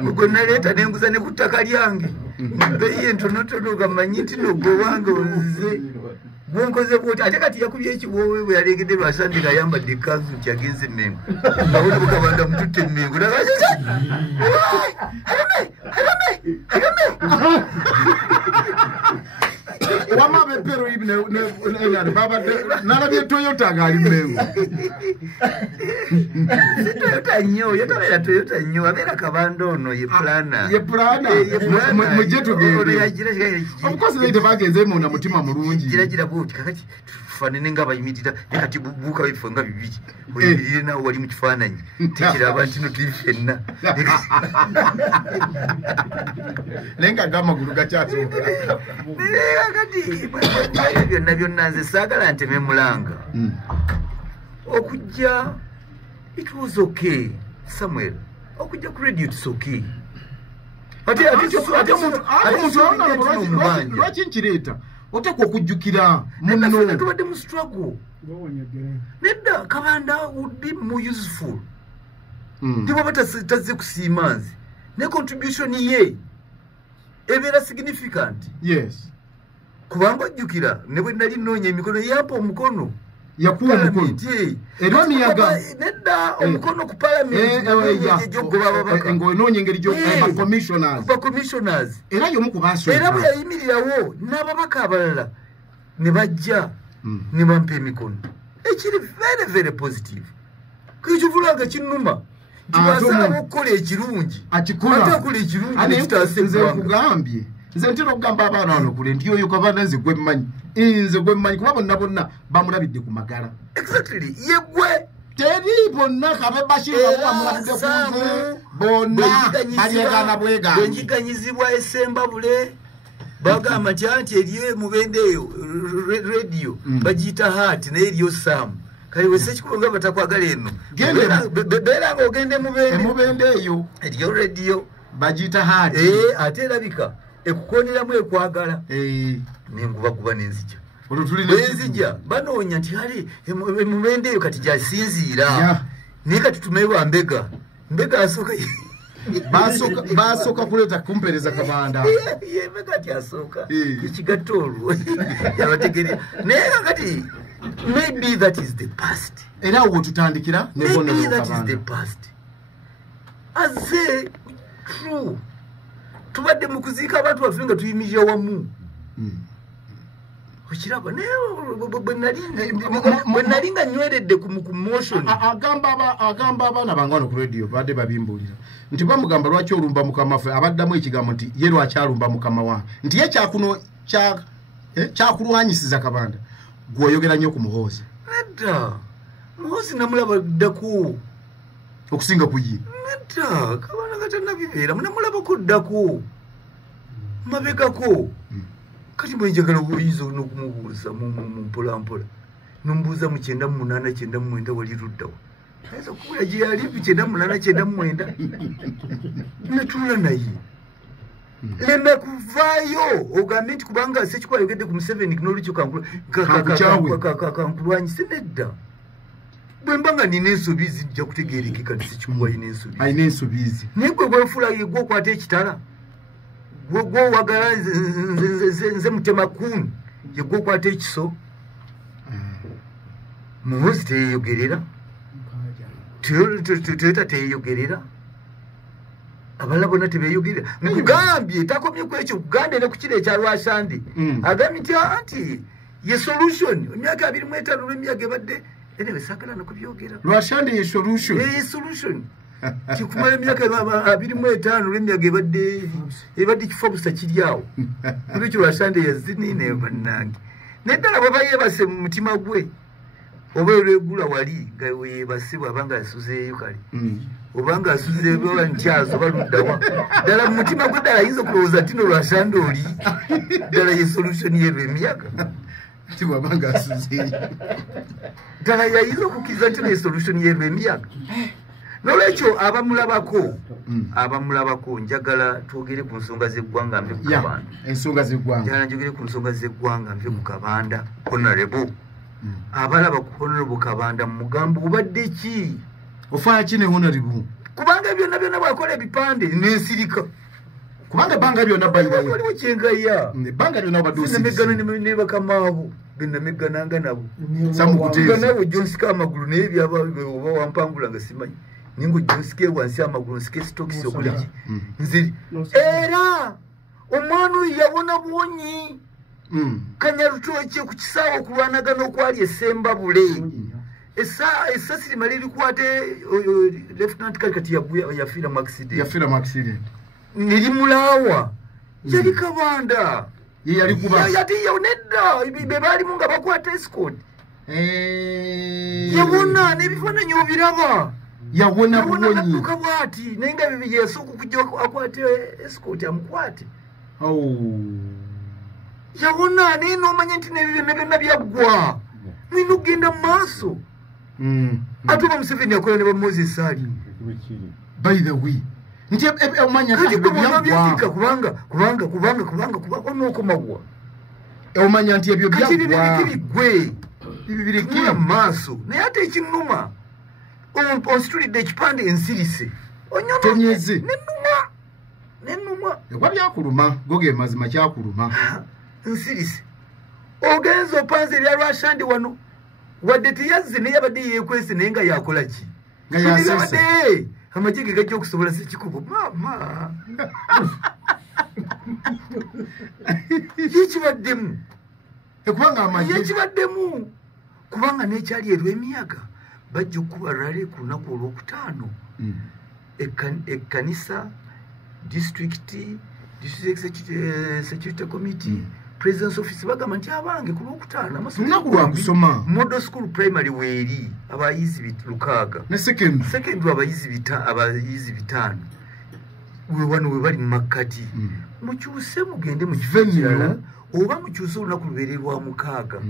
Mugo naleta nenguza ne kutaka lyange. Mbeye ntonotono gamanyi nti nogo wange onze. Gonkoze bwoti ate kati yakubye ekiwowe bwe yalegedde Lwasande kayambadde kanzu kyagenze Mengo. Bawona bukabanda mututte Mengo. Wama bepero ibne ne baba nala bye Toyota gali Mengo. Toyota nyo, yatala Toyota nyo, abera kabando ono ye plana. Ye plana. Mujetu gende. Of course they bagenze mu na mutima mulungi. Gira bwoti kakati fanene nga bayimitira nekati bubuka bifonga bibiki. Oyirire nawo wali mu kifananyi. Tikira abantu no tifenna. Lenga gama gulu gachazo. Kati byonna nze saagala nteme mulanga. Okujja it was okay, Samuel. Okujja ku radio it's okay. Ate lwaki nkireta otekwa okujjukira munno tubadde mu struggle. Nedda Kabanda would be more useful. Ndiba tazze kusiima nze ne contribution ye ebeera significant. Yes. Kubanga ojjukira ne bwe nali nnoonya emikono yampa omukono. Yakuwa omukono. Era miyaga. Nedda omukono ku parliament. Ngonoonye engeri gy'okuba commissioners. Kuba commissioners. Era y'omu ku baasooka. Era bwe yayimirirawo n'ababaka abalala ne bajja ne bampa emikono. Ekiri very very positive. Kikivulanga kinnuma. Kibasaba okukola ekirungi. Akikola. Atakola ekirungi nekitaase kugambye. Nze ntera okugamba abaana wano kule nti oyo Kabanda nze gwe mmanyi. Nze gwe mmanyi kuba bonna bamulabidde ku magala. Exactly. Ye gwe. Teri bonna Kabe Bashir bamulabidde ku nze. Bonna balyegana bwega. Bwenjiganyizibwa esemba bule. Bagamba nti eriyo Mubende eyo radio bagiyita Heart naye eriyo Sam. Kali wese kikulonga batakwagala eno. Beera ng'ogende Mubende eyo eriyo radio bagiyita Heart. Ate erabika ekukoneramu ekwagala. Nengubaguba n'enzija. Bwenzija banoonya nti hali Mubende eyo kati gyasinziira. Naye kati tumewa Mbega. Mbega asooka Basooka kuleeta kumpereza Kabanda. Mbega tyasooka. Ekigatta olwo. Yabategeera. Naye kati maybe that is the past. Era awo tutandikira ne bonna Maybe that is the past. Aze true. Tubadde mu kuziika abantu baffe nga tuyimirira wamu. Okiraba naye bwe nali nga nyweredde ku motion. Agamba abaana bange wano ku radio badde babimbulira nti bamugamba lwaki olumba mukama ffe abaddamu ekigambo nti ye lwakyalumba mukama wange nti ye kyakulwanyisiza Kabanda gw'oyogera nnyo ku Muhoozi. Nedda Muhoozi namulaba ddako okusinga ku ye. Nedda Kabanda katannabibeera namulabako ddako mabegako. Kati mwenjagala obuyinza n'okumubuuza mu mpolampola n'omubuuza mu 98 99 wali luddawa ayinza okubula gye yali 98 99 natuula naye leme kuvaayo ogambe nti kubanga Ssekikubo ayogedde ku Museveni n'olukyo kankulwanyise. Nedda bwe mba nga nina ensobizi nja kutegeerekeka nti Ssekikubo alina ensobizi naye gwe bwefuula ye gwe okwata ekitala gwe wagala nze Mutemakuni ye gwe okwata ekiso. Muhoozi teyeyogerera. Toyota teyeyogerera. Abalala bonna tebeyogerera. Nkugambye takomye ku ekyo kugambye ne ku kiro ekya Lwasande. Agambye nti ye solution emyaka 25 olw'emyaka ebadde anyway saagala nokubyogera. Lwasande ye solution. Ye solution. Kikumala emyaka 25 olw'emyaka ebadde kifo busa kiri awo. Ekyo Lwasande yazinine bannange. Neddala bwe bayebase mu mutima gwe. Oba olwegula wali nga weyebase bw'abanga asuzeeyo kale. Obanga asuzeeyo nkyazo baluddawa. Ddala mu mutima gwe ddala ayinza okulowooza nti Lwasande oli. Ddala ye solution y'erwo emyaka. Ti bw'abanga asuzeeyo. Ddala yayinza okukkiriza nti ye solution y'erwo emyaka. Nolwekyo abamulabako njagala twogere ku nsonga z'eggwanga nve ku Kabanda. Ensonga z'eggwanga. Njagala njogere ku nsonga z'eggwanga nve ku Kabanda. Honorable. Abalaba ku Honorable Kabanda mugambo obadde ki? Ofaya ki ne Honorable? kubanga byonna bwakola ebipande nensirika kubanga banga byonna bayibayo waliwo kyengaya banga byonna badusi ne bakamaabo genameggananga nabo samukutezi nabo jonsika amagulu naye byaba oba wampangula nga simanyi ningo jonsike wansi amagulu nsike stokisi okuleki nziri era omwana oyo yawona bwonyi kanyarutoki ku kisaawo okulwanagana okwali esemba bule essasi limala erikwate lieutenant kati yafiira mu accident nerimulaawa yali kabanda yali kuba yati nedda be baalimu nga bakwata escort yawona n'ebifaananyi obiraba yawona bulonyi bwati naye nga yasooka okujja akwate escort amukwate yawona naye n'omanya nti nebyo byonna byaggwa mwina okugenda mu maaso ate oba Museveni akola ne ba Moses ali by the way nti omanya kubanga onookomagwa omanya nti ebyo byaggwa bibirikira mu maaso naye ate ekinnuma onsitulidde ekipande ensirise tonyeze nenuma ekwa byakuluma goge mazima kyakuluma nsirise ogenza opanze ebya Rwashandi wano wadde teyazze naye yabadde yeekwese naye nga yakola ki nga yasese amagye ge gajja okusobola sekikubo mama yekibaddemu ekubanga amagye yekibaddemu kubanga n'ekyali erw'emiyaga bajja okukuba lwale ku lunaku olwokutaano ekkanisa district security committee presidence office bagamba nti abange ku lwokutaano lunaku lwa kusoma model school primary weeri abayizi 6 ne secondary abayizi 5 wano we bali mu makkati mukyuse mugende mu kifo kirala oba mukyuse olunaku lubeererwa 6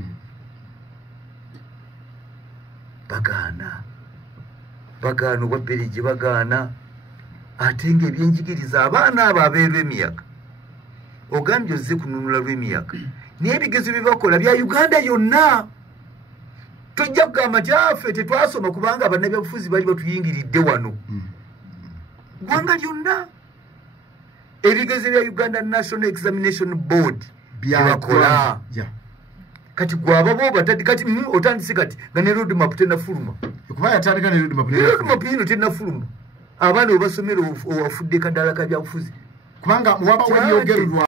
bagaana obwa Belegi bagaana ate nga ebyenjigiriza abaana abo abeerwa emiyaga ogambye ozze kununula lw'emiyaga naye ebigezo bye bakola bya Uganda yonna tojja kugamba nti ffe tetwasoma kubanga abannabyabufuzi bali batuyingiridde wano ggwanga lyonna ebigezo bya Uganda National Examination Board byakola kati gwaba boba kati otandise kati nga ne road map tenafuluma kuba yatandika ne road map ino tenafuluma abaana obasomera owafudde kadala ka byabufuzi kubanga waba wali yogerwa